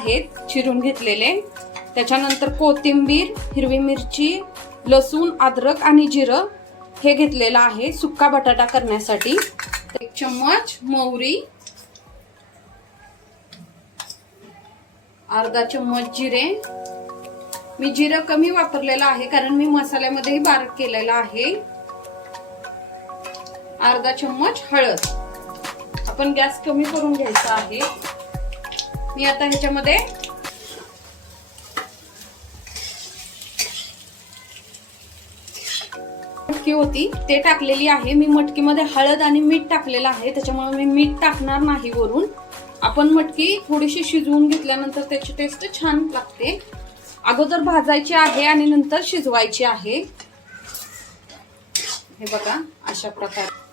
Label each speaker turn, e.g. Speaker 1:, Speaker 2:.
Speaker 1: आहेत चिरून घेतलेले. त्याच्यानंतर कोथिंबीर हिरवी मिरची लसूण अद्रक आणि जिरं हे घेतलेलं आहे सुक्का बटाटा करण्यासाठी. एक चम्मच मोहरी अर्धा चम्मच जिरे. मी जिरं कमी वापरलेलं आहे कारण मी मसाल्यामध्येही बारीक केलेला आहे. अर्धा चम्मच हळद. आपण गॅस कमी करून घ्यायचा आहे. मी आता ह्याच्यामध्ये मटकी होती ते टाकलेली आहे. मी मटकीमध्ये हळद आणि मीठ टाकलेलं आहे. त्याच्यामुळे मी मीठ टाकणार नाही वरून. आपण मटकी थोडीशी शिजवून घेतल्यानंतर त्याची टेस्ट छान लागते. अगोदर भाजायची आहे आणि नंतर शिजवायची आहे. हे बघा अशा प्रकारे.